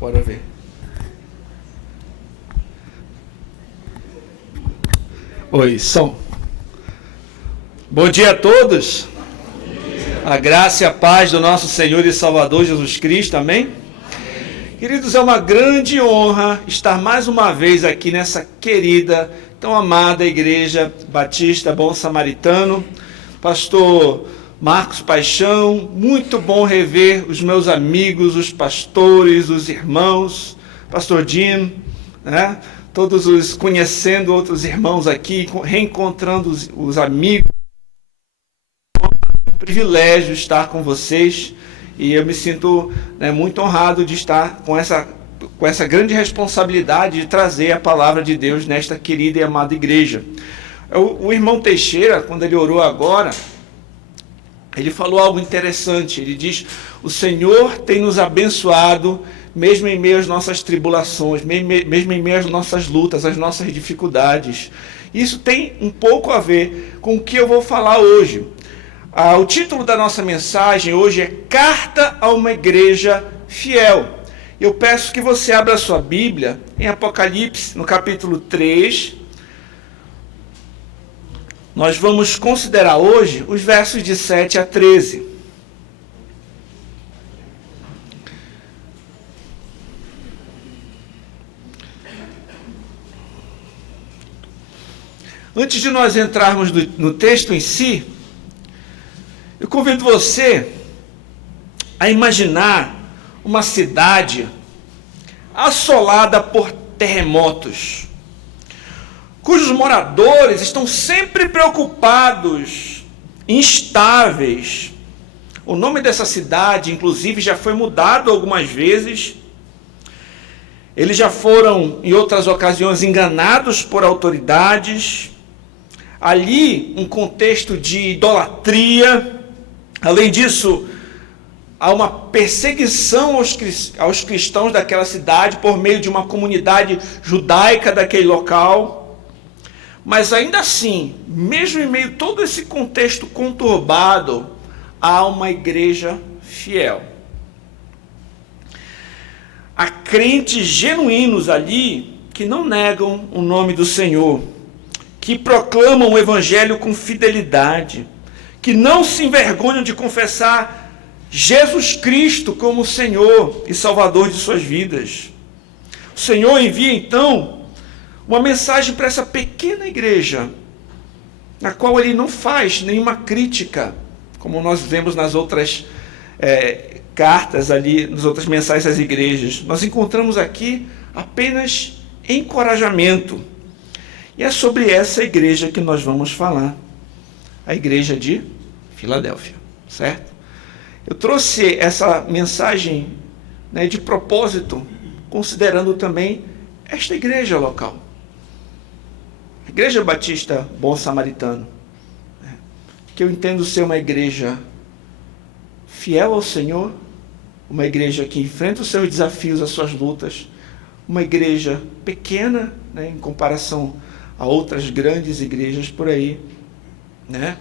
Bora ver. Oi, som. Bom dia a todos. A graça e a paz do nosso Senhor e Salvador Jesus Cristo, amém? Queridos, é uma grande honra estar mais uma vez aqui nessa querida, tão amada Igreja Batista Bom Samaritano. Pastor Marcos Paixão, muito bom rever os meus amigos, os pastores, os irmãos, Pastor Jim, né? Todos os conhecendo outros irmãos aqui, reencontrando os amigos. É um privilégio estar com vocês e eu me sinto, né, muito honrado de estar com essa grande responsabilidade de trazer a palavra de Deus nesta querida e amada igreja. O irmão Teixeira, quando ele orou agora, ele falou algo interessante. Ele diz: o Senhor tem nos abençoado mesmo em meio às nossas tribulações, mesmo em meio às nossas lutas, às nossas dificuldades. Isso tem um pouco a ver com o que eu vou falar hoje. O título da nossa mensagem hoje é Carta a uma Igreja Fiel. Eu peço que você abra a sua Bíblia em Apocalipse, no capítulo 3. Nós vamos considerar hoje os versos de 7 a 13. Antes de nós entrarmos no texto em si, eu convido você a imaginar uma cidade assolada por terremotos, cujos moradores estão sempre preocupados, instáveis. O nome dessa cidade, inclusive, já foi mudado algumas vezes. Eles já foram, em outras ocasiões, enganados por autoridades. Ali, um contexto de idolatria. Além disso, há uma perseguição aos cristãos daquela cidade por meio de uma comunidade judaica daquele local. Mas ainda assim, mesmo em meio a todo esse contexto conturbado, há uma igreja fiel. Há crentes genuínos ali que não negam o nome do Senhor, que proclamam o Evangelho com fidelidade, que não se envergonham de confessar Jesus Cristo como Senhor e Salvador de suas vidas. O Senhor envia então uma mensagem para essa pequena igreja, na qual ele não faz nenhuma crítica, como nós vemos nas outras cartas ali, nas outras mensagens às igrejas. Nós encontramos aqui apenas encorajamento. E é sobre essa igreja que nós vamos falar, a igreja de Filadélfia, certo? Eu trouxe essa mensagem, né, de propósito, considerando também esta igreja local. Igreja Batista Bom Samaritano, que eu entendo ser uma igreja fiel ao Senhor, uma igreja que enfrenta os seus desafios, as suas lutas, uma igreja pequena, né, em comparação a outras grandes igrejas por aí, né,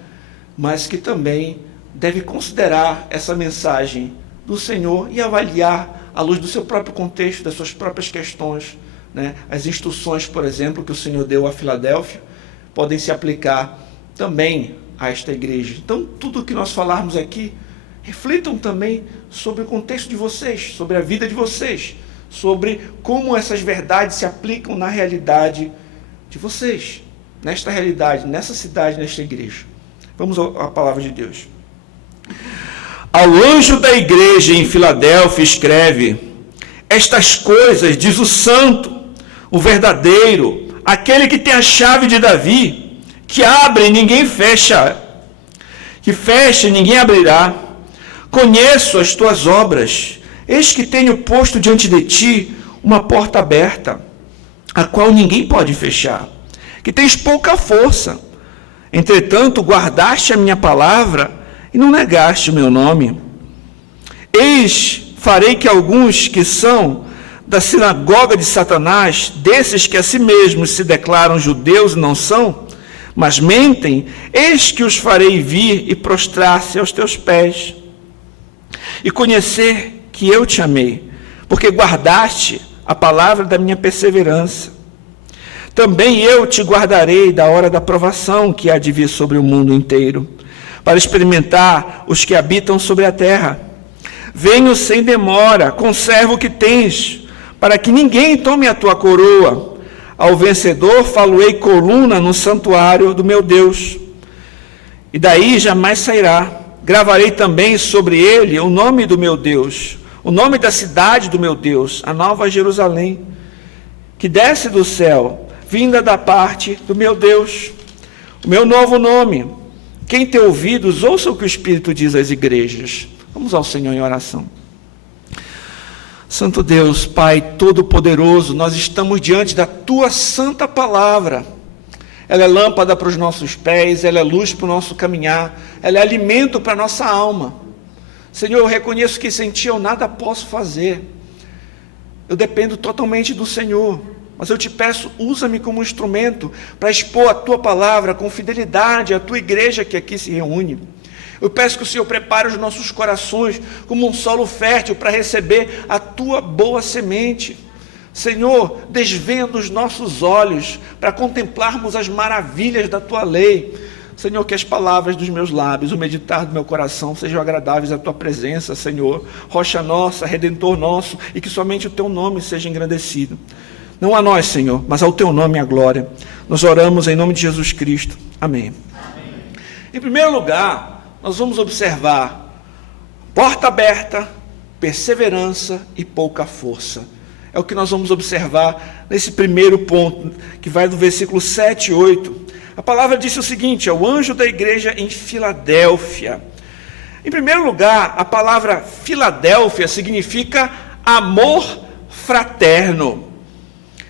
mas que também deve considerar essa mensagem do Senhor e avaliar à luz do seu próprio contexto, das suas próprias questões, né? As instruções, por exemplo, que o Senhor deu a Filadélfia, podem se aplicar também a esta igreja. Então, tudo o que nós falarmos aqui, reflitam também sobre o contexto de vocês, sobre a vida de vocês, sobre como essas verdades se aplicam na realidade de vocês, nesta realidade, nessa cidade, nesta igreja. Vamos à palavra de Deus. Ao anjo da igreja em Filadélfia escreve: estas coisas diz o santo, o verdadeiro, aquele que tem a chave de Davi, que abre e ninguém fecha, que fecha e ninguém abrirá. Conheço as tuas obras, eis que tenho posto diante de ti uma porta aberta, a qual ninguém pode fechar, que tens pouca força. Entretanto, guardaste a minha palavra e não negaste o meu nome. Eis, farei que alguns que são da sinagoga de Satanás, desses que a si mesmos se declaram judeus e não são, mas mentem, eis que os farei vir e prostrar-se aos teus pés, e conhecer que eu te amei, porque guardaste a palavra da minha perseverança. Também eu te guardarei da hora da provação que há de vir sobre o mundo inteiro, para experimentar os que habitam sobre a terra. Venho sem demora, conserva o que tens, para que ninguém tome a tua coroa. Ao vencedor falo-ei coluna no santuário do meu Deus, e daí jamais sairá. Gravarei também sobre ele o nome do meu Deus, o nome da cidade do meu Deus, a nova Jerusalém, que desce do céu, vinda da parte do meu Deus, o meu novo nome. Quem tem ouvidos, ouça o que o Espírito diz às igrejas. Vamos ao Senhor em oração. Santo Deus, Pai Todo-Poderoso, nós estamos diante da Tua santa palavra. Ela é lâmpada para os nossos pés, ela é luz para o nosso caminhar, ela é alimento para a nossa alma. Senhor, eu reconheço que sem Ti eu nada posso fazer. Eu dependo totalmente do Senhor, mas eu Te peço, usa-me como instrumento para expor a Tua palavra com fidelidade à Tua igreja que aqui se reúne. Eu peço que o Senhor prepare os nossos corações como um solo fértil para receber a Tua boa semente. Senhor, desvenda os nossos olhos para contemplarmos as maravilhas da Tua lei. Senhor, que as palavras dos meus lábios, o meditar do meu coração sejam agradáveis à Tua presença, Senhor. Rocha nossa, Redentor nosso, e que somente o Teu nome seja engrandecido. Não a nós, Senhor, mas ao Teu nome a glória. Nós oramos em nome de Jesus Cristo. Amém. Amém. Em primeiro lugar, nós vamos observar porta aberta, perseverança e pouca força. É o que nós vamos observar nesse primeiro ponto, que vai do versículo 7 e 8. A palavra disse o seguinte: ao anjo da igreja em Filadélfia. Em primeiro lugar, a palavra Filadélfia significa amor fraterno.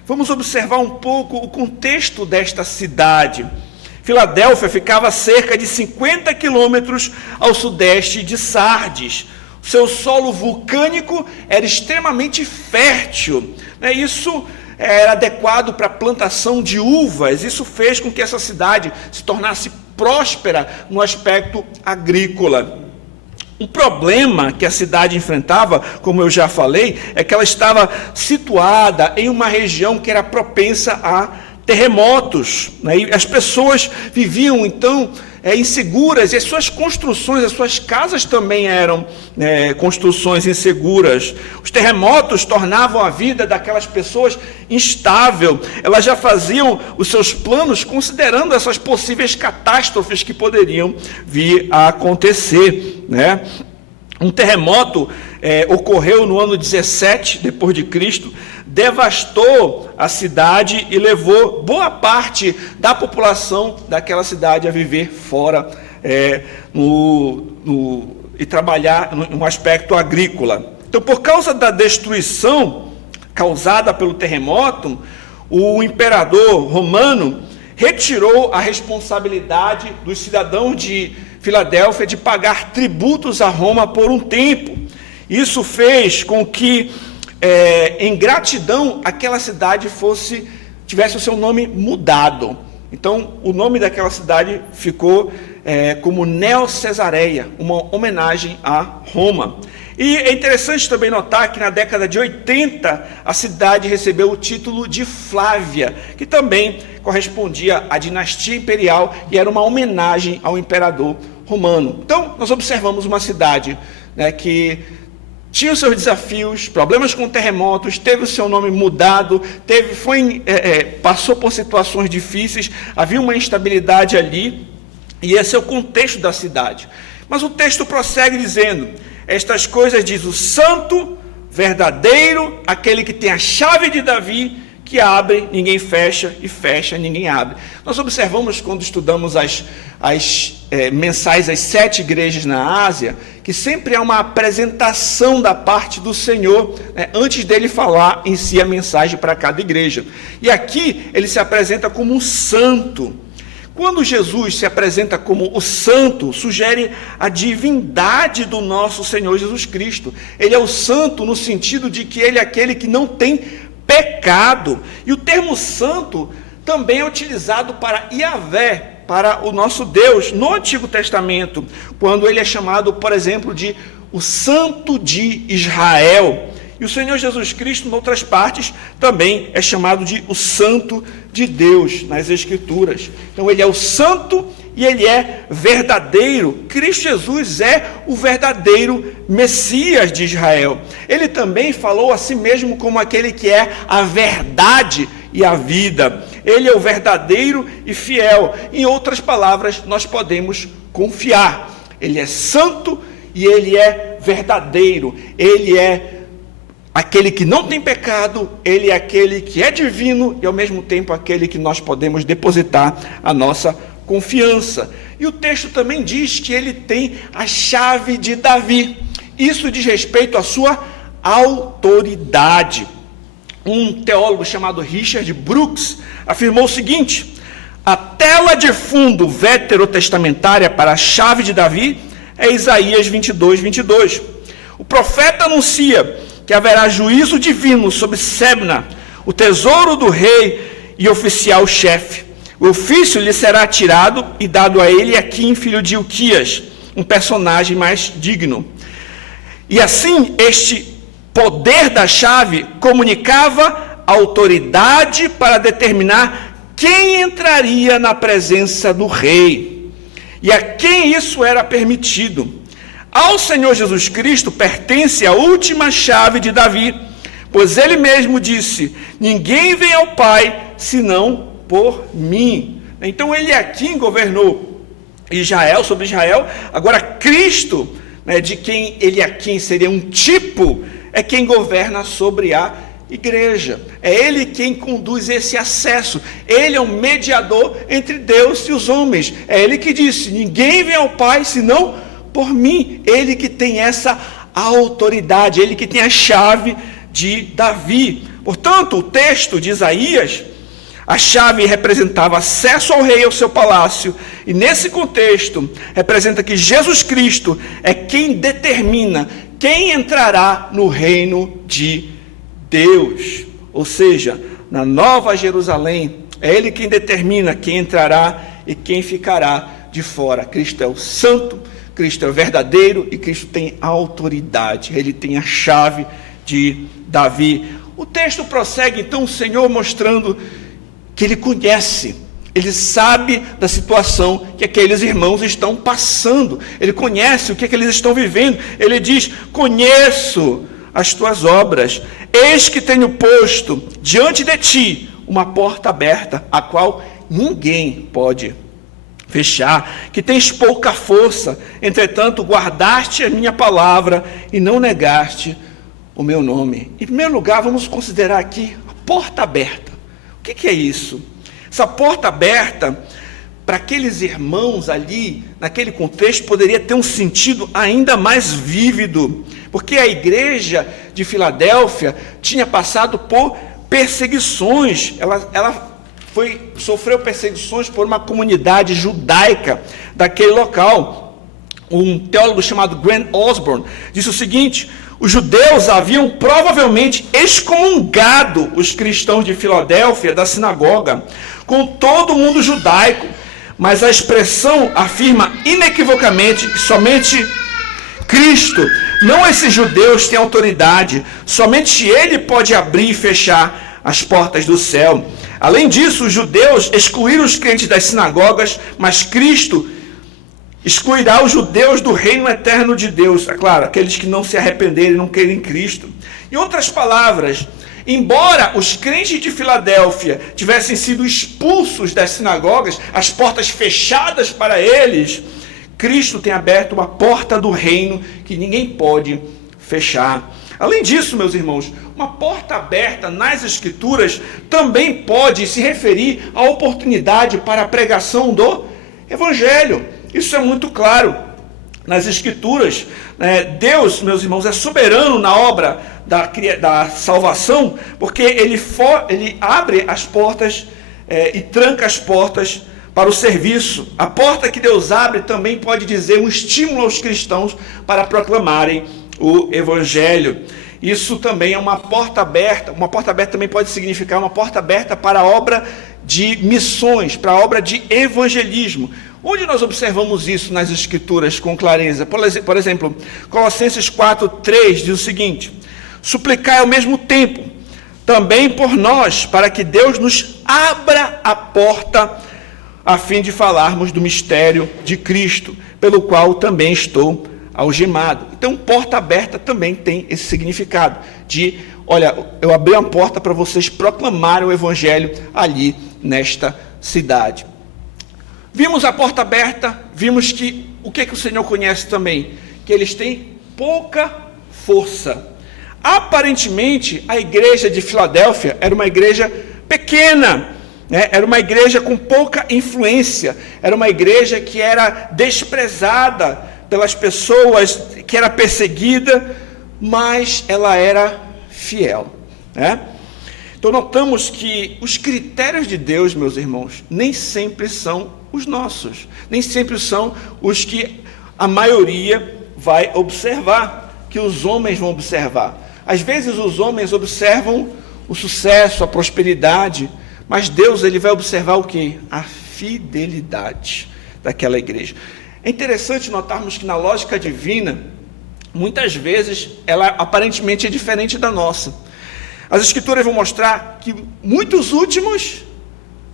Vamos observar um pouco o contexto desta cidade. Filadélfia ficava a cerca de 50 quilômetros ao sudeste de Sardes. O seu solo vulcânico era extremamente fértil, né? Isso era adequado para a plantação de uvas. Isso fez com que essa cidade se tornasse próspera no aspecto agrícola. Um problema que a cidade enfrentava, como eu já falei, é que ela estava situada em uma região que era propensa a terremotos, né? E as pessoas viviam, então, inseguras, e as suas construções, as suas casas também eram construções inseguras. Os terremotos tornavam a vida daquelas pessoas instável. Elas já faziam os seus planos considerando essas possíveis catástrofes que poderiam vir a acontecer, né? Um terremoto ocorreu no ano 17 depois de Cristo, devastou a cidade e levou boa parte da população daquela cidade a viver fora e trabalhar no aspecto agrícola. Então, por causa da destruição causada pelo terremoto, o imperador romano retirou a responsabilidade dos cidadãos de Filadélfia de pagar tributos a Roma por um tempo. Isso fez com que, em gratidão, aquela cidade tivesse o seu nome mudado. Então, o nome daquela cidade ficou como Neo-Cesareia, uma homenagem a Roma. E é interessante também notar que na década de 80, a cidade recebeu o título de Flávia, que também correspondia à dinastia imperial e era uma homenagem ao imperador romano. Então, nós observamos uma cidade, né, que tinha os seus desafios, problemas com terremotos, teve o seu nome mudado, passou por situações difíceis, havia uma instabilidade ali, e esse é o contexto da cidade. Mas o texto prossegue dizendo: estas coisas diz o santo, verdadeiro, aquele que tem a chave de Davi, que abre, ninguém fecha, e fecha, ninguém abre. Nós observamos, quando estudamos as mensais às 7 igrejas na Ásia, que sempre há uma apresentação da parte do Senhor, né, antes dele falar em si a mensagem para cada igreja. E aqui ele se apresenta como um santo. Quando Jesus se apresenta como o santo, sugere a divindade do nosso Senhor Jesus Cristo. Ele é o santo no sentido de que ele é aquele que não tem pecado. E o termo santo também é utilizado para Yahvé, para o nosso Deus, no Antigo Testamento, quando ele é chamado, por exemplo, de o Santo de Israel. E o Senhor Jesus Cristo, em outras partes, também é chamado de o Santo de Deus nas Escrituras. Então ele é o Santo e ele é verdadeiro. Cristo Jesus é o verdadeiro Messias de Israel. Ele também falou a si mesmo como aquele que é a verdade e a vida. Ele é o verdadeiro e fiel. Em outras palavras, nós podemos confiar. Ele é santo e ele é verdadeiro. Ele é aquele que não tem pecado, ele é aquele que é divino e ao mesmo tempo aquele que nós podemos depositar a nossa confiança. E o texto também diz que ele tem a chave de Davi. Isso diz respeito à sua autoridade. Um teólogo chamado Richard Brooks afirmou o seguinte: a tela de fundo veterotestamentária para a chave de Davi é Isaías 22, 22. O profeta anuncia que haverá juízo divino sobre Sebna, o tesouro do rei e oficial-chefe. O ofício lhe será tirado e dado a ele Aquim, filho de Ilquias, um personagem mais digno. E assim, este poder da chave comunicava autoridade para determinar quem entraria na presença do rei e a quem isso era permitido. Ao Senhor Jesus Cristo pertence a última chave de Davi, pois ele mesmo disse: ninguém vem ao Pai senão por mim. Então ele é quem governou Israel, sobre Israel. Agora Cristo, de quem ele é quem seria um tipo, é quem governa sobre a igreja. É ele quem conduz esse acesso. Ele é um mediador entre Deus e os homens. É ele que disse: ninguém vem ao Pai senão por mim. Ele que tem essa autoridade, ele que tem a chave de Davi. Portanto, o texto de Isaías, a chave representava acesso ao rei, ao seu palácio, e nesse contexto representa que Jesus Cristo é quem determina quem entrará no reino de Deus. Ou seja, na Nova Jerusalém, é ele quem determina quem entrará e quem ficará de fora. Cristo é o santo, Cristo é o verdadeiro e Cristo tem autoridade. Ele tem a chave de Davi. O texto prossegue, então, o Senhor mostrando que ele conhece, ele sabe da situação que aqueles irmãos estão passando. Ele conhece o que eles estão vivendo. Ele diz: conheço as tuas obras. Eis que tenho posto diante de ti uma porta aberta, a qual ninguém pode fechar, que tens pouca força, entretanto guardaste a minha palavra e não negaste o meu nome. Em primeiro lugar, vamos considerar aqui a porta aberta. O que é isso? Essa porta aberta, para aqueles irmãos ali, naquele contexto, poderia ter um sentido ainda mais vívido, porque a igreja de Filadélfia tinha passado por perseguições. Ela sofreu perseguições por uma comunidade judaica daquele local. Um teólogo chamado Grant Osborne disse o seguinte: os judeus haviam provavelmente excomungado os cristãos de Filadélfia da sinagoga, com todo o mundo judaico, mas a expressão afirma inequivocamente que somente Cristo, não esses judeus, tem autoridade, somente Ele pode abrir e fechar as portas do céu. Além disso, os judeus excluíram os crentes das sinagogas, mas Cristo excluirá os judeus do reino eterno de Deus. É claro, aqueles que não se arrependerem e não querem Cristo. Em outras palavras, embora os crentes de Filadélfia tivessem sido expulsos das sinagogas, as portas fechadas para eles, Cristo tem aberto uma porta do reino que ninguém pode fechar. Além disso, meus irmãos, uma porta aberta nas Escrituras também pode se referir à oportunidade para a pregação do Evangelho. Isso é muito claro nas Escrituras. Deus, meus irmãos, é soberano na obra da salvação, porque Ele abre as portas e tranca as portas para o serviço. A porta que Deus abre também pode dizer um estímulo aos cristãos para proclamarem o Evangelho. Isso também é uma porta aberta. Uma porta aberta também pode significar uma porta aberta para a obra de missões, para a obra de evangelismo. Onde nós observamos isso nas Escrituras com clareza? Por exemplo, Colossenses 4:3 diz o seguinte: Suplicai ao mesmo tempo, também por nós, para que Deus nos abra a porta, a fim de falarmos do mistério de Cristo, pelo qual também estou algemado. Então, porta aberta também tem esse significado de, olha, eu abri uma porta para vocês proclamarem o evangelho ali nesta cidade. Vimos a porta aberta, vimos que o que o Senhor conhece também? Que eles têm pouca força. Aparentemente, a igreja de Filadélfia era uma igreja pequena, né? Era uma igreja com pouca influência, era uma igreja que era desprezada pelas pessoas, que era perseguida, mas ela era fiel, né? Então notamos que os critérios de Deus, meus irmãos, nem sempre são os nossos, nem sempre são os que a maioria vai observar, que os homens vão observar. Às vezes os homens observam o sucesso, a prosperidade, mas Deus ele vai observar o quê? A fidelidade daquela igreja. É interessante notarmos que na lógica divina, muitas vezes, ela aparentemente é diferente da nossa. As Escrituras vão mostrar que muitos últimos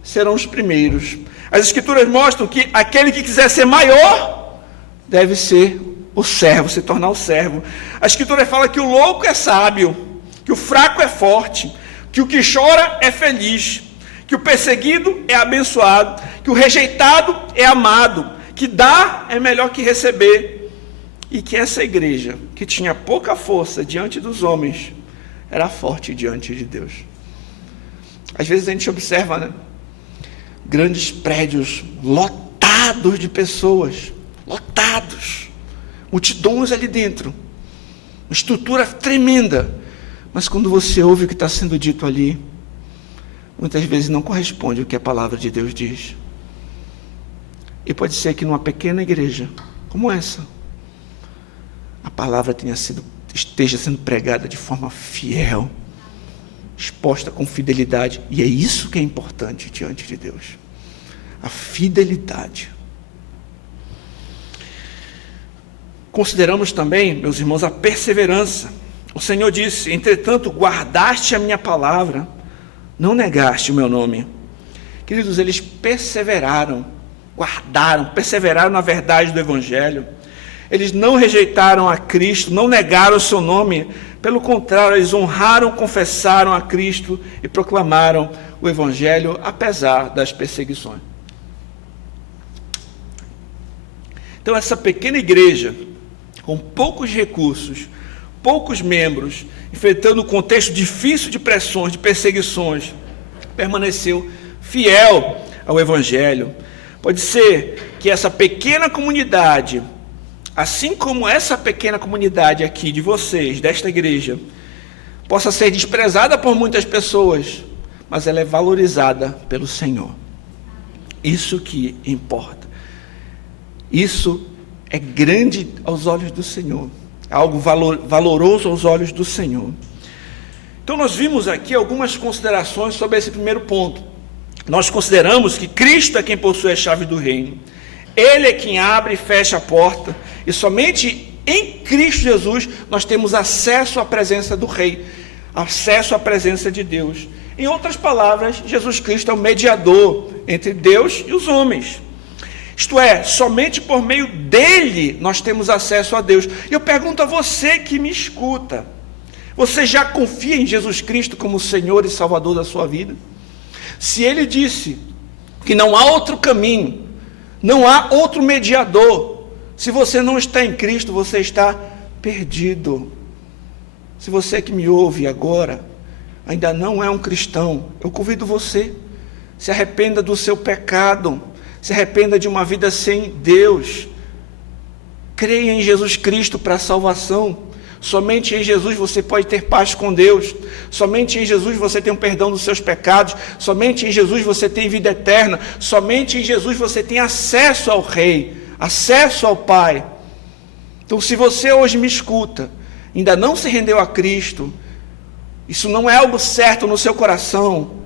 serão os primeiros. As Escrituras mostram que aquele que quiser ser maior, deve ser o servo, se tornar o servo. A Escritura fala que o louco é sábio, que o fraco é forte, que o que chora é feliz, que o perseguido é abençoado, que o rejeitado é amado, que dá é melhor que receber, e que essa igreja, que tinha pouca força diante dos homens, era forte diante de Deus. Às vezes a gente observa, né? Grandes prédios lotados de pessoas, lotados, multidões ali dentro, uma estrutura tremenda, mas quando você ouve o que está sendo dito ali, muitas vezes não corresponde ao que a palavra de Deus diz. E pode ser que numa pequena igreja como essa, a palavra esteja sendo pregada de forma fiel, exposta com fidelidade, e é isso que é importante diante de Deus, a fidelidade. Consideramos também, meus irmãos, a perseverança. O Senhor disse: entretanto, guardaste a minha palavra, não negaste o meu nome. Queridos, eles perseveraram, perseveraram na verdade do Evangelho. Eles não rejeitaram a Cristo, não negaram o seu nome. Pelo contrário, eles honraram, confessaram a Cristo e proclamaram o Evangelho, apesar das perseguições. Então, essa pequena igreja, com poucos recursos, poucos membros, enfrentando um contexto difícil de pressões, de perseguições, permaneceu fiel ao Evangelho. Pode ser que essa pequena comunidade, assim como essa pequena comunidade aqui de vocês, desta igreja, possa ser desprezada por muitas pessoas, mas ela é valorizada pelo Senhor. Isso que importa. Isso é grande aos olhos do Senhor, é algo valoroso aos olhos do Senhor. Então nós vimos aqui algumas considerações sobre esse primeiro ponto. Nós consideramos que Cristo é quem possui a chave do reino. Ele é quem abre e fecha a porta, e somente em Cristo Jesus nós temos acesso à presença do Rei, acesso à presença de Deus. Em outras palavras, Jesus Cristo é o mediador entre Deus e os homens. Isto é, somente por meio dele nós temos acesso a Deus. E eu pergunto a você que me escuta: você já confia em Jesus Cristo como Senhor e Salvador da sua vida? Se ele disse que não há outro caminho, não há outro mediador, se você não está em Cristo, você está perdido. Se você que me ouve agora ainda não é um cristão, eu convido você, se arrependa do seu pecado, se arrependa de uma vida sem Deus, creia em Jesus Cristo para a salvação. Somente em Jesus você pode ter paz com Deus, somente em Jesus você tem um perdão dos seus pecados, somente em Jesus você tem vida eterna, somente em Jesus você tem acesso ao Rei, acesso ao Pai. Então, se você hoje me escuta, ainda não se rendeu a Cristo, isso não é algo certo no seu coração,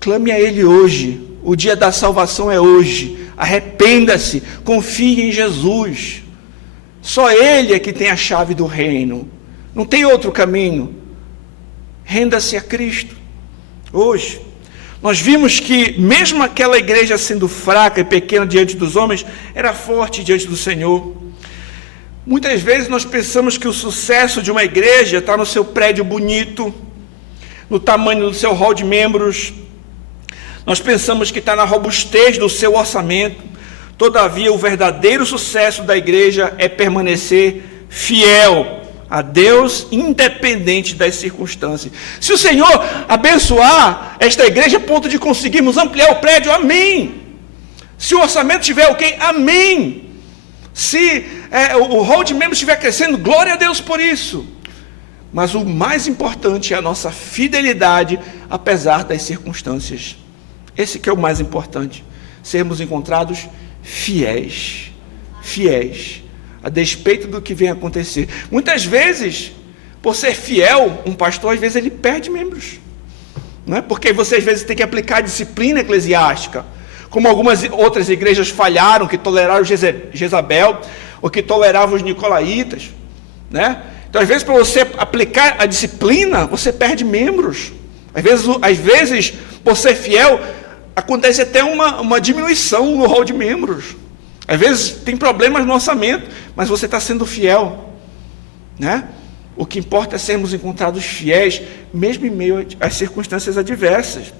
clame a Ele hoje. O dia da salvação é hoje. Arrependa-se, confie em Jesus. Só Ele é que tem a chave do reino. Não tem outro caminho. Renda-se a Cristo. Hoje, nós vimos que mesmo aquela igreja sendo fraca e pequena diante dos homens, era forte diante do Senhor. Muitas vezes nós pensamos que o sucesso de uma igreja está no seu prédio bonito, no tamanho do seu hall de membros. Nós pensamos que está na robustez do seu orçamento. Todavia, o verdadeiro sucesso da igreja é permanecer fiel a Deus, independente das circunstâncias. Se o Senhor abençoar esta igreja a ponto de conseguirmos ampliar o prédio, amém. Se o orçamento estiver ok, amém. Se o hall de membros estiver crescendo, glória a Deus por isso. Mas o mais importante é a nossa fidelidade, apesar das circunstâncias. Esse que é o mais importante. Sermos encontrados fiéis. Fiéis. A despeito do que vem acontecer. Muitas vezes, por ser fiel, um pastor, às vezes ele perde membros. Não é? Porque você, às vezes, tem que aplicar a disciplina eclesiástica. Como algumas outras igrejas falharam, que toleraram Jezabel, ou que toleravam os nicolaítas. Né? Então, às vezes, para você aplicar a disciplina, você perde membros. Às vezes, por ser fiel, acontece até uma diminuição no rol de membros. Às vezes tem problemas no orçamento, mas você está sendo fiel, né? O que importa é sermos encontrados fiéis, mesmo em meio às circunstâncias adversas.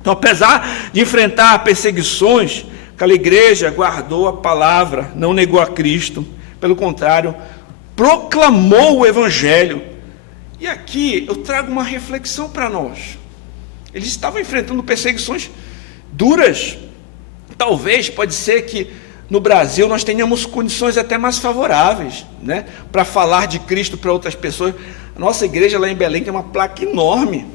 Então, apesar de enfrentar perseguições, aquela igreja guardou a palavra, não negou a Cristo, pelo contrário, proclamou o Evangelho. E aqui eu trago uma reflexão para nós. Eles estavam enfrentando perseguições duras. Talvez, pode ser que no Brasil nós tenhamos condições até mais favoráveis, né, para falar de Cristo para outras pessoas. A nossa igreja lá em Belém tem uma placa enorme.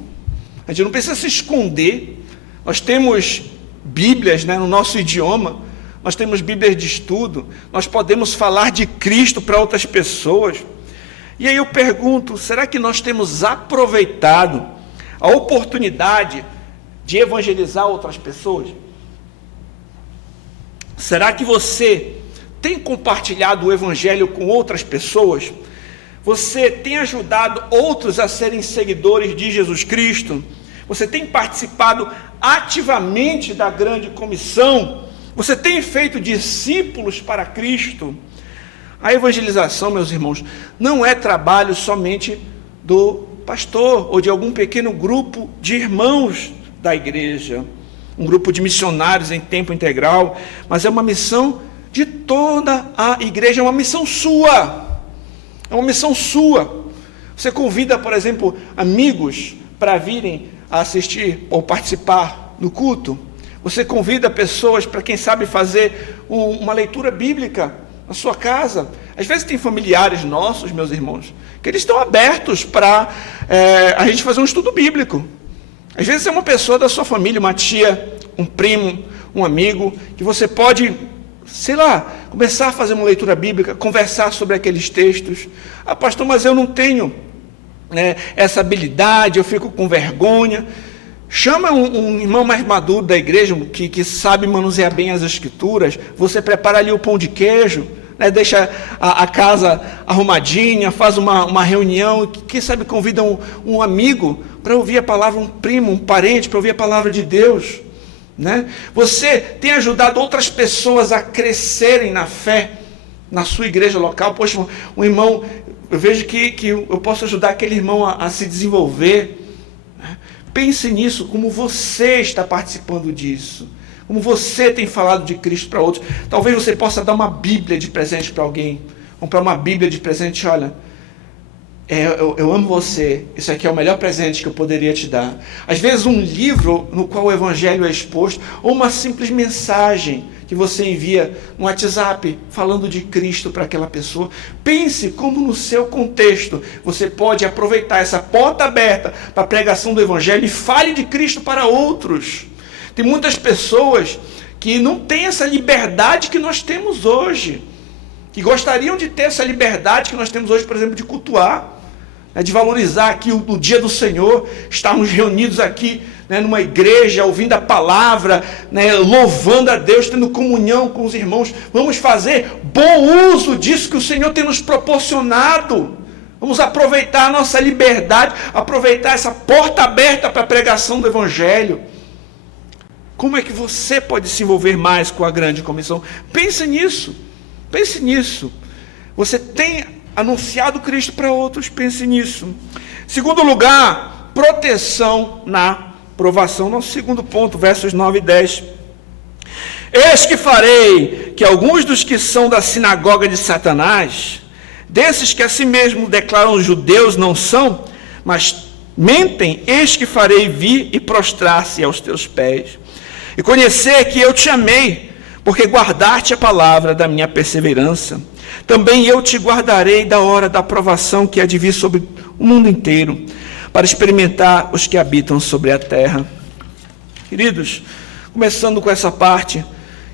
A gente não precisa se esconder. Nós temos Bíblias, né, no nosso idioma. Nós temos Bíblias de estudo. Nós podemos falar de Cristo para outras pessoas. E aí eu pergunto, será que nós temos aproveitado a oportunidade de evangelizar outras pessoas? Será que você tem compartilhado o Evangelho com outras pessoas? Você tem ajudado outros a serem seguidores de Jesus Cristo? Você tem participado ativamente da grande comissão? Você tem feito discípulos para Cristo? A evangelização, meus irmãos, não é trabalho somente do pastor ou de algum pequeno grupo de irmãos da igreja, um grupo de missionários em tempo integral, mas é uma missão de toda a igreja, é uma missão sua. É uma missão sua. Você convida, por exemplo, amigos para virem a assistir ou participar do culto. Você convida pessoas para, quem sabe, fazer uma leitura bíblica na sua casa. Às vezes tem familiares nossos, meus irmãos, que eles estão abertos para a gente fazer um estudo bíblico. Às vezes é uma pessoa da sua família, uma tia, um primo, um amigo, que você pode, sei lá, começar a fazer uma leitura bíblica, conversar sobre aqueles textos. Ah, pastor, mas eu não tenho essa habilidade, eu fico com vergonha. Chama um irmão mais maduro da igreja, que sabe manusear bem as escrituras. Você prepara ali o pão de queijo, deixa a casa arrumadinha, faz uma reunião, quem sabe convida um amigo para ouvir a palavra, um primo, um parente, para ouvir a palavra de Deus. Você tem ajudado outras pessoas a crescerem na fé, na sua igreja local. Poxa, um irmão, eu vejo que eu posso ajudar aquele irmão a se desenvolver. Pense nisso, como você está participando disso, como você tem falado de Cristo para outros. Talvez você possa dar uma Bíblia de presente para alguém, comprar uma Bíblia de presente. Olha, eu amo você, isso aqui é o melhor presente que eu poderia te dar. Às vezes um livro no qual o Evangelho é exposto, ou uma simples mensagem que você envia no WhatsApp, falando de Cristo para aquela pessoa. Pense como no seu contexto você pode aproveitar essa porta aberta para a pregação do Evangelho e fale de Cristo para outros. Tem muitas pessoas que não têm essa liberdade que nós temos hoje, que gostariam de ter essa liberdade que nós temos hoje, por exemplo, de cultuar, de valorizar aqui o dia do Senhor, estarmos reunidos aqui, numa igreja, ouvindo a palavra, louvando a Deus, tendo comunhão com os irmãos. Vamos fazer bom uso disso que o Senhor tem nos proporcionado Vamos aproveitar a nossa liberdade, aproveitar essa porta aberta para a pregação do Evangelho. Como é que você pode se envolver mais com a grande comissão? Pense nisso. Pense nisso. Você tem anunciado Cristo para outros? Pense nisso. Segundo lugar, proteção na provação. Nosso segundo ponto, versos 9 e 10. Eis que farei que alguns dos que são da sinagoga de Satanás, desses que a si mesmo declaram judeus não são, mas mentem, eis que farei vir e prostrar-se aos teus pés, e conhecer que eu te amei, porque guardaste a palavra da minha perseverança. Também eu te guardarei da hora da provação que há de vir sobre o mundo inteiro, para experimentar os que habitam sobre a terra. Queridos, começando com essa parte,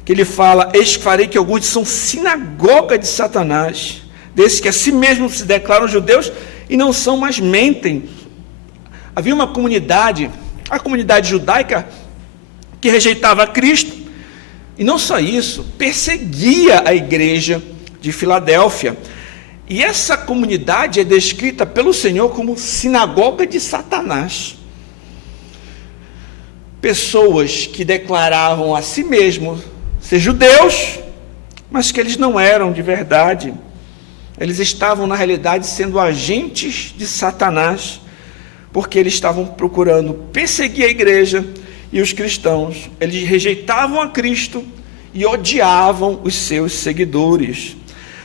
que ele fala, eis que farei que alguns são sinagoga de Satanás, desses que a si mesmos se declaram judeus e não são, mas mentem. Havia uma comunidade, a comunidade judaica, que rejeitava Cristo, e não só isso, perseguia a igreja de Filadélfia. E essa comunidade é descrita pelo Senhor como sinagoga de Satanás. Pessoas que declaravam a si mesmos ser judeus, mas que eles não eram de verdade. Eles estavam, na realidade, sendo agentes de Satanás, porque eles estavam procurando perseguir a igreja e os cristãos. Eles rejeitavam a Cristo e odiavam os seus seguidores.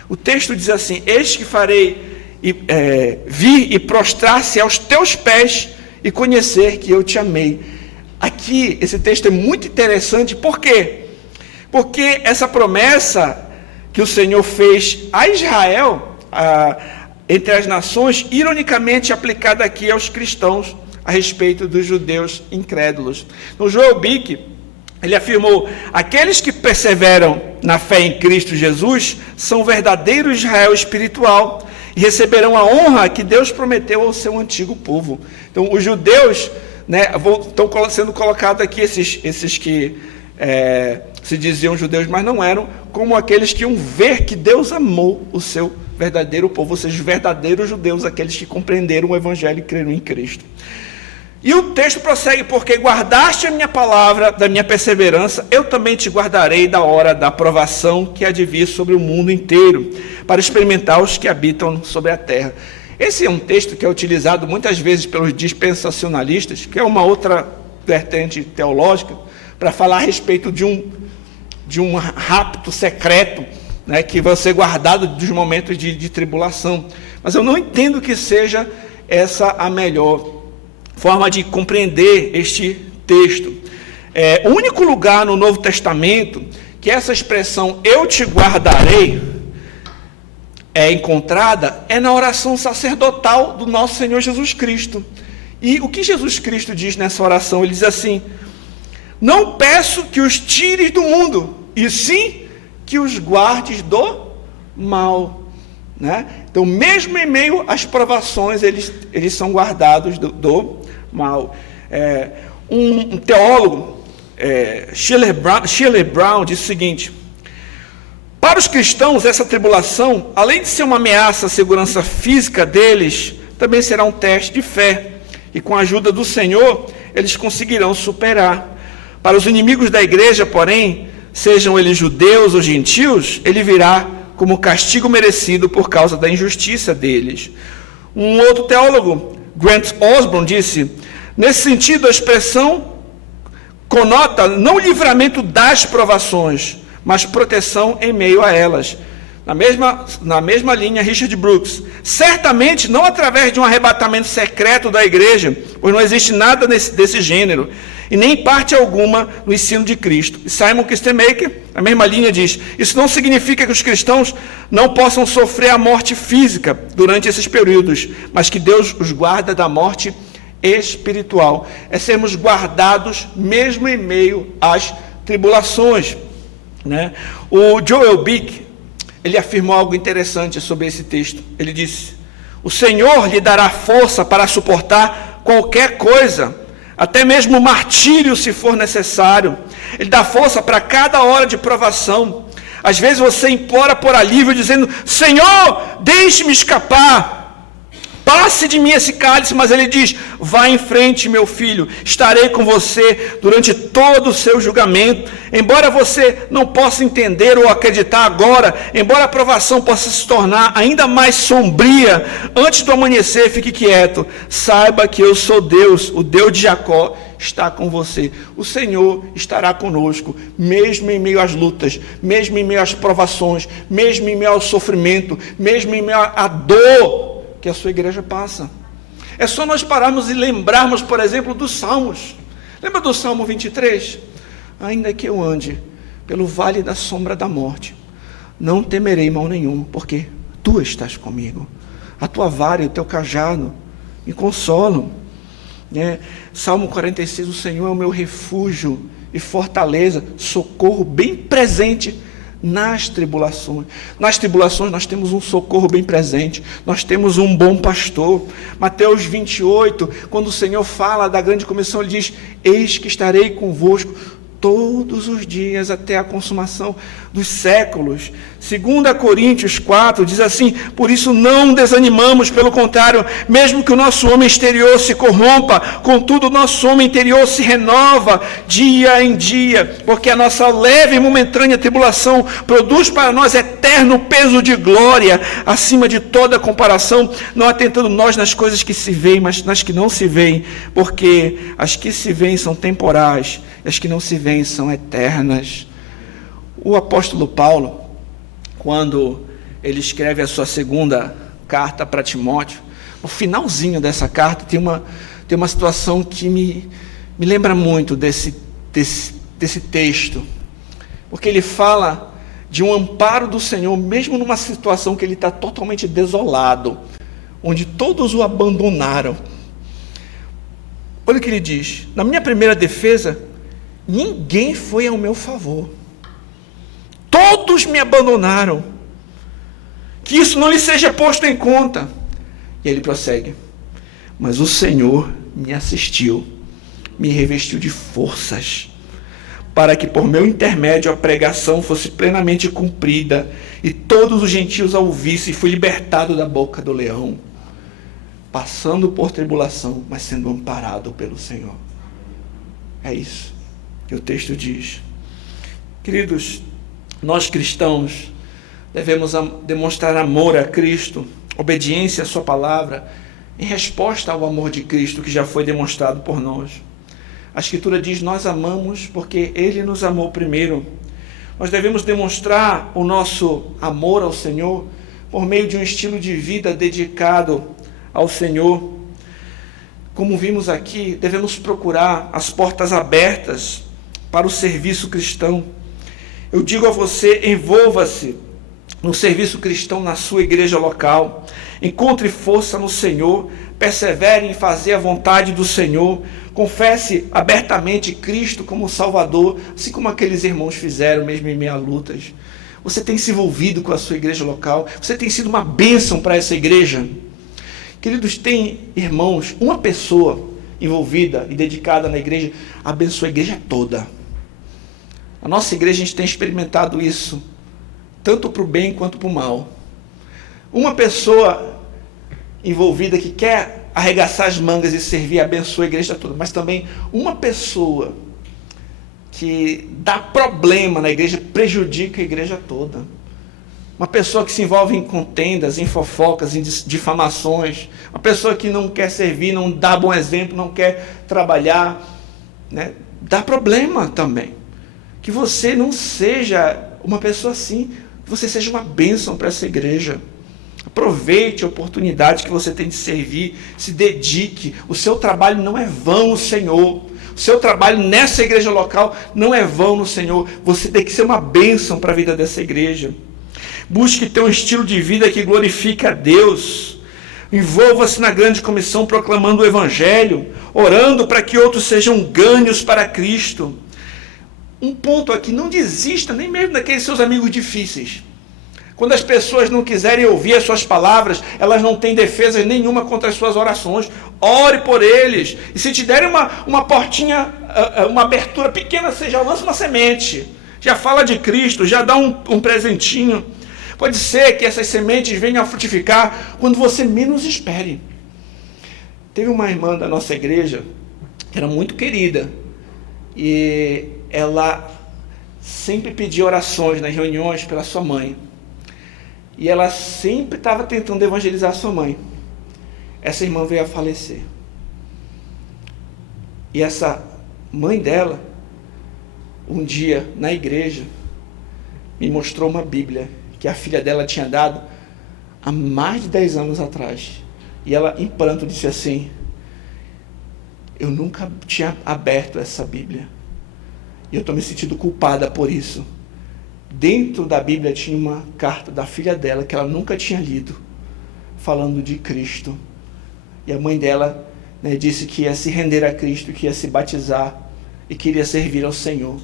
O texto diz assim, eis que farei vir e prostrar-se aos teus pés e conhecer que eu te amei. Aqui, esse texto é muito interessante, por quê? Porque essa promessa que o Senhor fez a Israel, entre as nações, ironicamente aplicada aqui aos cristãos, a respeito dos judeus incrédulos. No Joel Bick, ele afirmou, aqueles que perseveram na fé em Cristo Jesus, são verdadeiro Israel espiritual, e receberão a honra que Deus prometeu ao seu antigo povo. Então, os judeus, estão sendo colocados aqui, esses que se diziam judeus, mas não eram, como aqueles que iam ver que Deus amou o seu verdadeiro povo, ou seja, os verdadeiros judeus, aqueles que compreenderam o Evangelho e creram em Cristo. E o texto prossegue, porque guardaste a minha palavra da minha perseverança, eu também te guardarei da hora da provação que há de vir sobre o mundo inteiro, para experimentar os que habitam sobre a terra. Esse é um texto que é utilizado muitas vezes pelos dispensacionalistas, que é uma outra vertente teológica, para falar a respeito de um rapto secreto, que vai ser guardado dos momentos de tribulação. Mas eu não entendo que seja essa a melhor forma de compreender este texto. O único lugar no Novo Testamento que essa expressão, eu te guardarei, é encontrada, é na oração sacerdotal do nosso Senhor Jesus Cristo. E o que Jesus Cristo diz nessa oração? Ele diz assim, não peço que os tires do mundo, e sim que os guardes do mal. Então, mesmo em meio às provações, eles são guardados do mal. Um teólogo, Shirley Brown, diz o seguinte, para os cristãos, essa tribulação, além de ser uma ameaça à segurança física deles, também será um teste de fé, e com a ajuda do Senhor, eles conseguirão superar. Para os inimigos da igreja, porém, sejam eles judeus ou gentios, ele virá como castigo merecido por causa da injustiça deles. Um outro teólogo, Grant Osborne, disse, nesse sentido, a expressão conota não o livramento das provações, mas proteção em meio a elas. Na mesma linha, Richard Brooks, certamente não através de um arrebatamento secreto da igreja, pois não existe nada desse gênero, e nem parte alguma no ensino de Cristo. E Simon Kistemaker, na mesma linha, diz, isso não significa que os cristãos não possam sofrer a morte física durante esses períodos, mas que Deus os guarda da morte espiritual. É sermos guardados mesmo em meio às tribulações. O Joel Bick, ele afirmou algo interessante sobre esse texto. Ele disse, o Senhor lhe dará força para suportar qualquer coisa, até mesmo o martírio, se for necessário. Ele dá força para cada hora de provação. Às vezes você implora por alívio, dizendo, Senhor, deixe-me escapar. passe de mim esse cálice, mas ele diz, vá em frente, meu filho, estarei com você durante todo o seu julgamento. Embora você não possa entender ou acreditar agora, embora a provação possa se tornar ainda mais sombria, antes do amanhecer, fique quieto, saiba que eu sou Deus, o Deus de Jacó, está com você. O Senhor estará conosco, mesmo em meio às lutas, mesmo em meio às provações, mesmo em meio ao sofrimento, mesmo em meio à dor que a sua igreja passa. É só nós pararmos e lembrarmos, por exemplo, dos Salmos. Lembra do Salmo 23? Ainda que eu ande pelo vale da sombra da morte, não temerei mal nenhum, porque tu estás comigo. A tua vara e o teu cajado me consolam. Salmo 46, o Senhor é o meu refúgio e fortaleza, socorro bem presente nas tribulações. Nas tribulações nós temos um socorro bem presente, nós temos um bom pastor. Mateus 28, quando o Senhor fala da grande comissão, ele diz, eis que estarei convosco todos os dias até a consumação dos séculos. 2 Coríntios 4 diz assim, por isso não desanimamos, pelo contrário, mesmo que o nosso homem exterior se corrompa, contudo o nosso homem interior se renova dia em dia, porque a nossa leve e momentânea tribulação produz para nós eterno peso de glória, acima de toda comparação, não atentando nós nas coisas que se veem, mas nas que não se veem, porque as que se veem são temporais, as que não se veem são eternas. O apóstolo Paulo, quando ele escreve a sua segunda carta para Timóteo, no finalzinho dessa carta tem uma situação que me lembra muito desse texto, porque ele fala de um amparo do Senhor, mesmo numa situação que ele está totalmente desolado, onde todos o abandonaram. Olha o que ele diz, na minha primeira defesa, ninguém foi ao meu favor. Todos me abandonaram. Que isso não lhe seja posto em conta. E ele prossegue. Mas o Senhor me assistiu, me revestiu de forças, para que por meu intermédio a pregação fosse plenamente cumprida, e todos os gentios a ouvissem, e fui libertado da boca do leão, passando por tribulação, mas sendo amparado pelo Senhor. É isso que o texto diz. Queridos, nós cristãos devemos demonstrar amor a Cristo, obediência à sua palavra, em resposta ao amor de Cristo que já foi demonstrado por nós. A Escritura diz, nós amamos porque Ele nos amou primeiro. Nós devemos demonstrar o nosso amor ao Senhor por meio de um estilo de vida dedicado ao Senhor. Como vimos aqui, devemos procurar as portas abertas para o serviço cristão. Eu digo a você, envolva-se no serviço cristão na sua igreja local. Encontre força no Senhor, persevere em fazer a vontade do Senhor, confesse abertamente Cristo como Salvador, assim como aqueles irmãos fizeram mesmo em meio a lutas. Você tem se envolvido com a sua igreja local, você tem sido uma bênção para essa igreja. Queridos, tem irmãos, uma pessoa envolvida e dedicada na igreja, abençoa a igreja toda. A nossa igreja, a gente tem experimentado isso, tanto para o bem quanto para o mal. Uma pessoa envolvida que quer arregaçar as mangas e servir, abençoa a igreja toda, mas também uma pessoa que dá problema na igreja, prejudica a igreja toda. Uma pessoa que se envolve em contendas, em fofocas, em difamações, uma pessoa que não quer servir, não dá bom exemplo, não quer trabalhar, né? Dá problema também. Que você não seja uma pessoa assim, que você seja uma bênção para essa igreja. Aproveite a oportunidade que você tem de servir, se dedique. O seu trabalho não é vão no Senhor. O seu trabalho nessa igreja local não é vão no Senhor. Você tem que ser uma bênção para a vida dessa igreja. Busque ter um estilo de vida que glorifique a Deus. Envolva-se na grande comissão proclamando o Evangelho, orando para que outros sejam ganhos para Cristo. Um ponto aqui, não desista nem mesmo daqueles seus amigos difíceis. Quando as pessoas não quiserem ouvir as suas palavras, elas não têm defesa nenhuma contra as suas orações. Ore por eles. E se te derem uma portinha, uma abertura pequena, você já lança uma semente. Já fala de Cristo, já dá um presentinho. Pode ser que essas sementes venham a frutificar quando você menos espere. Teve uma irmã da nossa igreja que era muito querida e ela sempre pedia orações nas reuniões pela sua mãe. E ela sempre estava tentando evangelizar sua mãe. Essa irmã veio a falecer. E essa mãe dela, um dia na igreja, me mostrou uma Bíblia que a filha dela tinha dado há mais de 10 anos atrás. E ela, em pranto, disse assim: eu nunca tinha aberto essa Bíblia. E eu estou me sentindo culpada por isso. Dentro da Bíblia tinha uma carta da filha dela que ela nunca tinha lido, falando de Cristo. E a mãe dela, disse que ia se render a Cristo, que ia se batizar e queria servir ao Senhor.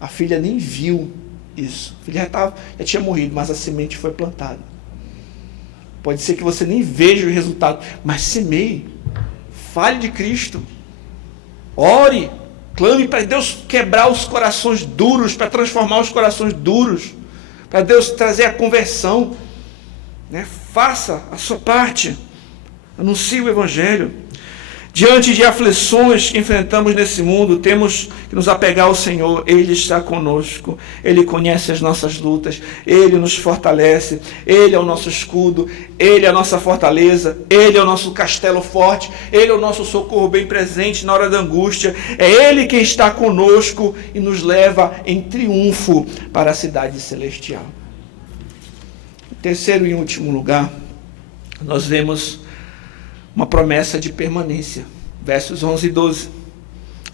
A filha nem viu isso. A filha já tinha morrido, mas a semente foi plantada. Pode ser que você nem veja o resultado, mas semeie, fale de Cristo, ore, clame para Deus quebrar os corações duros, para transformar os corações duros, para Deus trazer a conversão. Faça a sua parte, anuncie o Evangelho. Diante de aflições que enfrentamos nesse mundo, temos que nos apegar ao Senhor. Ele está conosco, Ele conhece as nossas lutas, Ele nos fortalece, Ele é o nosso escudo, Ele é a nossa fortaleza, Ele é o nosso castelo forte, Ele é o nosso socorro bem presente na hora da angústia. É Ele que está conosco e nos leva em triunfo para a cidade celestial. Em terceiro e último lugar, nós vemos uma promessa de permanência. Versos 11 e 12.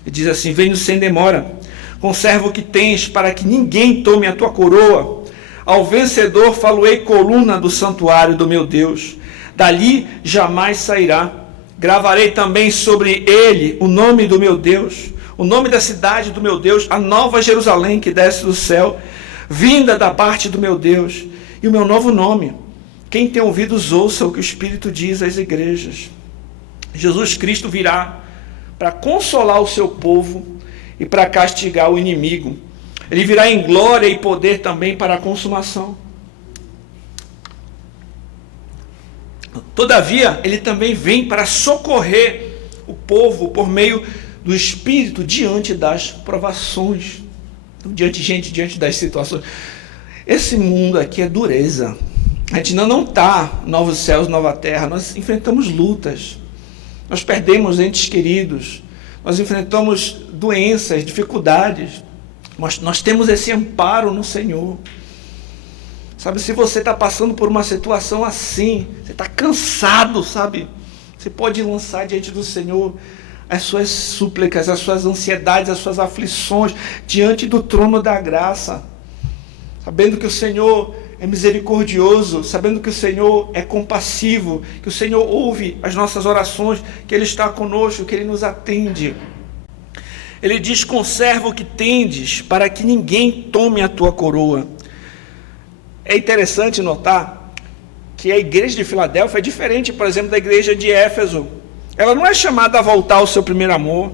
Ele diz assim: venho sem demora, conserva o que tens, para que ninguém tome a tua coroa. Ao vencedor faloei coluna do santuário do meu Deus. Dali jamais sairá. Gravarei também sobre ele o nome do meu Deus, o nome da cidade do meu Deus, a nova Jerusalém que desce do céu, vinda da parte do meu Deus, e o meu novo nome. Quem tem ouvidos, ouça o que o Espírito diz às igrejas. Jesus Cristo virá para consolar o seu povo e para castigar o inimigo. Ele virá em glória e poder também para a consumação. Todavia, ele também vem para socorrer o povo por meio do Espírito diante das provações, diante das situações. Esse mundo aqui é dureza. A gente não está novos céus, nova terra. Nós enfrentamos lutas. Nós perdemos entes queridos. Nós enfrentamos doenças, dificuldades. Mas nós temos esse amparo no Senhor. Sabe, se você está passando por uma situação assim, você está cansado, sabe? Você pode lançar diante do Senhor as suas súplicas, as suas ansiedades, as suas aflições, diante do trono da graça. Sabendo que o Senhor é misericordioso, sabendo que o Senhor é compassivo, que o Senhor ouve as nossas orações, que Ele está conosco, que Ele nos atende. Ele diz: conserva o que tendes, para que ninguém tome a tua coroa. É interessante notar que a igreja de Filadélfia é diferente, por exemplo, da igreja de Éfeso. Ela não é chamada a voltar ao seu primeiro amor.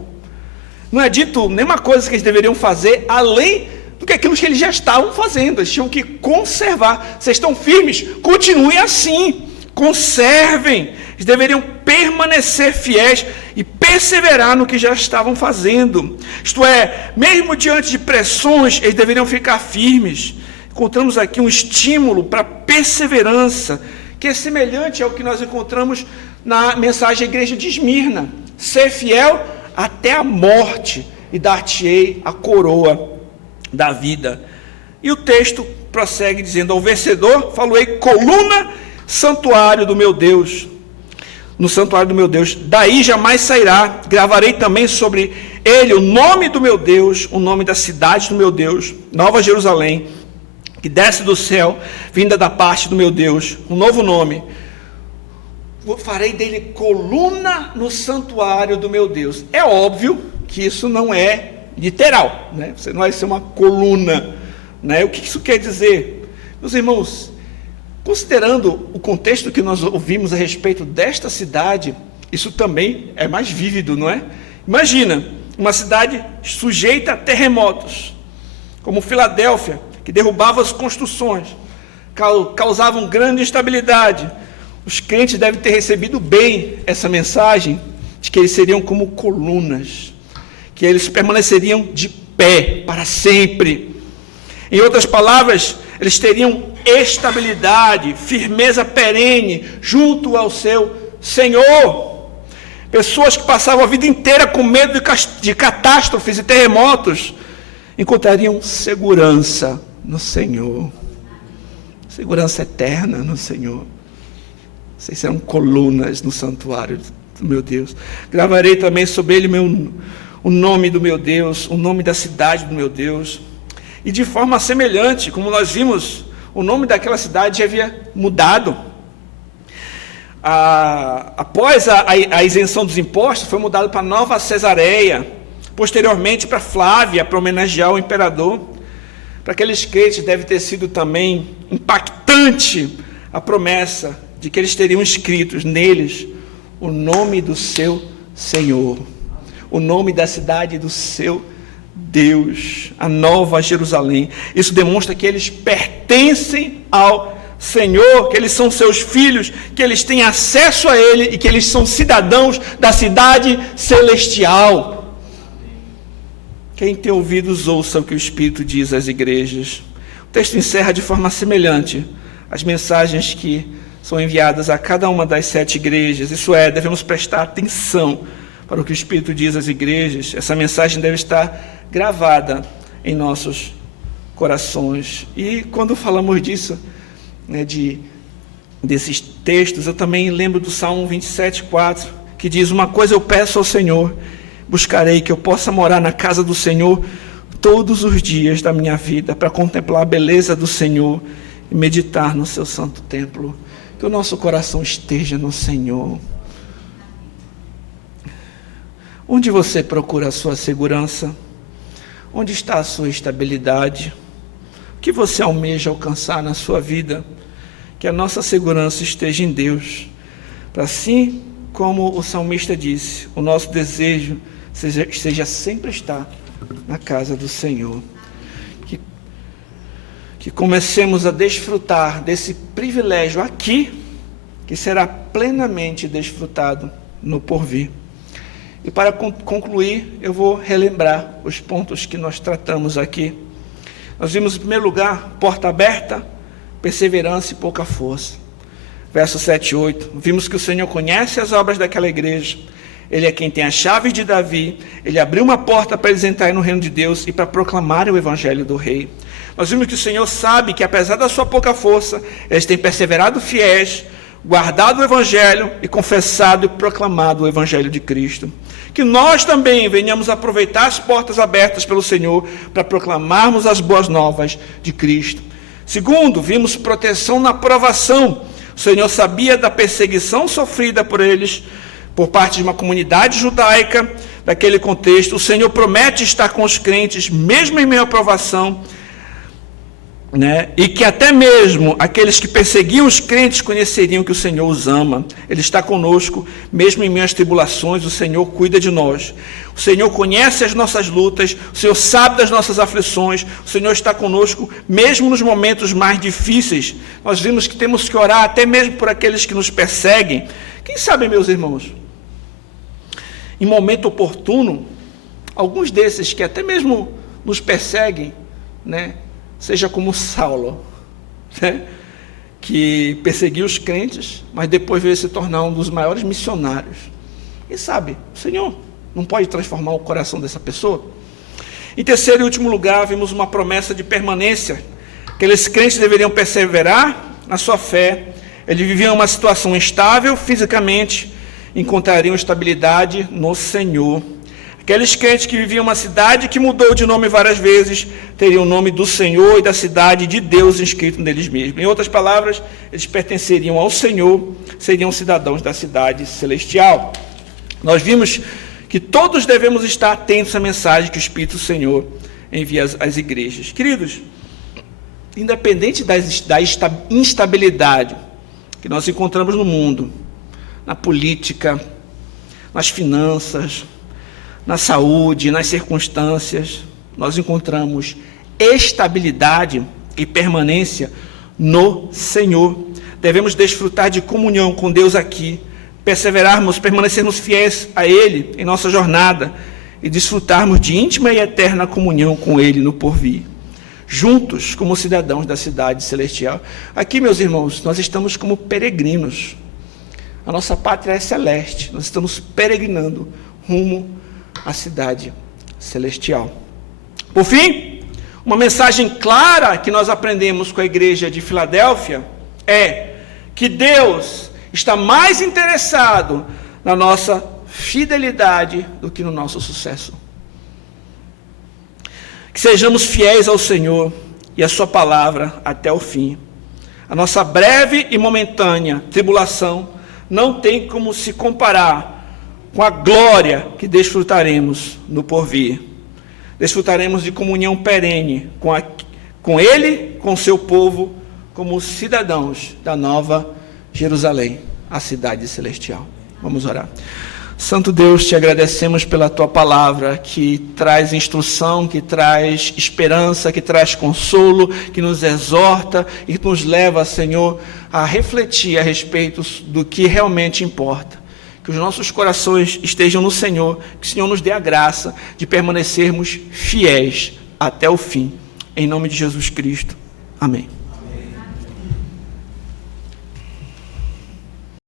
Não é dito nenhuma coisa que eles deveriam fazer, além do que aquilo que eles já estavam fazendo. Eles tinham que conservar. Vocês estão firmes? Continuem assim. Conservem. Eles deveriam permanecer fiéis e perseverar no que já estavam fazendo. Isto é, mesmo diante de pressões, eles deveriam ficar firmes. Encontramos aqui um estímulo para perseverança, que é semelhante ao que nós encontramos na mensagem da igreja de Esmirna. Ser fiel até a morte e dar-te-ei a coroa da vida. E o texto prossegue dizendo: ao vencedor faloei coluna, santuário do meu Deus, no santuário do meu Deus, daí jamais sairá. Gravarei também sobre ele o nome do meu Deus, o nome da cidade do meu Deus, Nova Jerusalém, que desce do céu, vinda da parte do meu Deus, um novo nome. Farei dele coluna no santuário do meu Deus. É óbvio que isso não é literal, né? Você não vai ser uma coluna, né? O que isso quer dizer? Meus irmãos, considerando o contexto que nós ouvimos a respeito desta cidade, isso também é mais vívido, não é? Imagina, uma cidade sujeita a terremotos, como Filadélfia, que derrubava as construções, causavam grande instabilidade. Os crentes devem ter recebido bem essa mensagem, de que eles seriam como colunas, que eles permaneceriam de pé para sempre. Em outras palavras, eles teriam estabilidade, firmeza perene junto ao seu Senhor. Pessoas que passavam a vida inteira com medo de catástrofes e terremotos encontrariam segurança no Senhor. Segurança eterna no Senhor. Vocês serão colunas no santuário do meu Deus. Gravarei também sobre ele o nome do meu Deus, o nome da cidade do meu Deus. E de forma semelhante, como nós vimos, o nome daquela cidade já havia mudado. Após a isenção dos impostos, foi mudado para Nova Cesareia, posteriormente para Flávia, para homenagear o imperador. Para aqueles crentes deve ter sido também impactante a promessa de que eles teriam escritos neles o nome do seu Senhor, o nome da cidade do seu Deus, a Nova Jerusalém. Isso demonstra que eles pertencem ao Senhor, que eles são seus filhos, que eles têm acesso a Ele e que eles são cidadãos da cidade celestial. Quem tem ouvidos, ouça o que o Espírito diz às igrejas. O texto encerra de forma semelhante as mensagens que são enviadas a cada uma das 7 igrejas. Isso é, devemos prestar atenção para o que o Espírito diz às igrejas. Essa mensagem deve estar gravada em nossos corações. E quando falamos disso, desses textos, eu também lembro do Salmo 27:4, que diz: uma coisa eu peço ao Senhor, buscarei que eu possa morar na casa do Senhor todos os dias da minha vida, para contemplar a beleza do Senhor e meditar no seu santo templo. Que o nosso coração esteja no Senhor. Onde você procura a sua segurança? Onde está a sua estabilidade? O que você almeja alcançar na sua vida? Que a nossa segurança esteja em Deus, para assim como o salmista disse, o nosso desejo seja sempre estar na casa do Senhor. Que comecemos a desfrutar desse privilégio aqui, que será plenamente desfrutado no porvir. E para concluir, eu vou relembrar os pontos que nós tratamos aqui. Nós vimos, em primeiro lugar, porta aberta, perseverança e pouca força. Verso 7 e 8, vimos que o Senhor conhece as obras daquela igreja. Ele é quem tem as chaves de Davi. Ele abriu uma porta para eles entrarem no reino de Deus e para proclamar o evangelho do rei. Nós vimos que o Senhor sabe que, apesar da sua pouca força, eles têm perseverado fiéis, guardado o evangelho e confessado e proclamado o evangelho de Cristo. Que nós também venhamos aproveitar as portas abertas pelo Senhor para proclamarmos as boas novas de Cristo. Segundo, vimos proteção na provação. O Senhor sabia da perseguição sofrida por eles, por parte de uma comunidade judaica daquele contexto. O Senhor promete estar com os crentes, mesmo em meio à provação, e que até mesmo aqueles que perseguiam os crentes conheceriam que o Senhor os ama. Ele está conosco, mesmo em meio às tribulações. O Senhor cuida de nós. O Senhor conhece as nossas lutas, o Senhor sabe das nossas aflições, o Senhor está conosco, mesmo nos momentos mais difíceis. Nós vimos que temos que orar até mesmo por aqueles que nos perseguem. Quem sabe, meus irmãos, em momento oportuno, alguns desses que até mesmo nos perseguem, seja como Saulo, que perseguiu os crentes, mas depois veio se tornar um dos maiores missionários. E sabe, o Senhor não pode transformar o coração dessa pessoa? Em terceiro e último lugar, vimos uma promessa de permanência. Aqueles crentes deveriam perseverar na sua fé. Eles viviam uma situação instável fisicamente, encontrariam estabilidade no Senhor. Aqueles crentes que viviam uma cidade que mudou de nome várias vezes, teriam o nome do Senhor e da cidade de Deus inscrito neles mesmos. Em outras palavras, eles pertenceriam ao Senhor, seriam cidadãos da cidade celestial. Nós vimos que todos devemos estar atentos à mensagem que o Espírito do Senhor envia às igrejas. Queridos, independente da instabilidade que nós encontramos no mundo, na política, nas finanças, na saúde, nas circunstâncias, nós encontramos estabilidade e permanência no Senhor. Devemos desfrutar de comunhão com Deus aqui, perseverarmos, permanecermos fiéis a Ele em nossa jornada e desfrutarmos de íntima e eterna comunhão com Ele no porvir, juntos como cidadãos da cidade celestial. Aqui, meus irmãos, nós estamos como peregrinos. A nossa pátria é celeste, nós estamos peregrinando rumo à cidade celestial. Por fim, uma mensagem clara que nós aprendemos com a igreja de Filadélfia é que Deus está mais interessado na nossa fidelidade do que no nosso sucesso. Que sejamos fiéis ao Senhor e à sua palavra até o fim. A nossa breve e momentânea tribulação não tem como se comparar com a glória que desfrutaremos no porvir. Desfrutaremos de comunhão perene com Ele, com seu povo, como cidadãos da nova Jerusalém, a cidade celestial. Vamos orar. Santo Deus, te agradecemos pela tua palavra, que traz instrução, que traz esperança, que traz consolo, que nos exorta e nos leva, Senhor, a refletir a respeito do que realmente importa. Que os nossos corações estejam no Senhor, que o Senhor nos dê a graça de permanecermos fiéis até o fim. Em nome de Jesus Cristo. Amém.